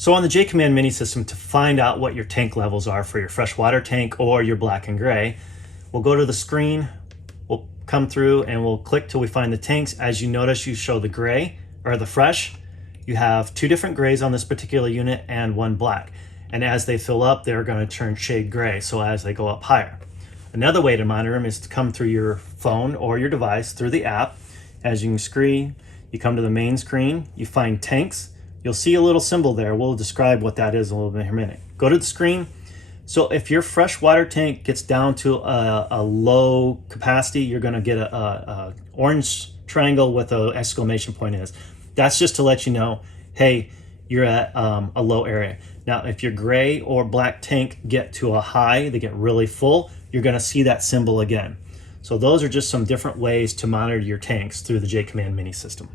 So on the JAYCOMMAND mini system, to find out what your tank levels are for your freshwater tank or your black and gray, we'll go to the screen, we'll come through and we'll click till we find the tanks. As you notice, you show the gray or the fresh. You have two different grays on this particular unit and one black. And as they fill up, they're going to turn shade gray, so as they go up higher. Another way to monitor them is to come through your phone or your device through the app. As you can screen, you come to the main screen, you find tanks. You'll see a little symbol there. We'll describe what that is a little bit in a minute. Go to the screen. So if your freshwater tank gets down to a low capacity, you're going to get a orange triangle with an exclamation point in it. That's just to let you know, hey, you're at a low area. Now, if your gray or black tank get to a high, they get really full, you're going to see that symbol again. So those are just some different ways to monitor your tanks through the JAYCOMMAND mini system.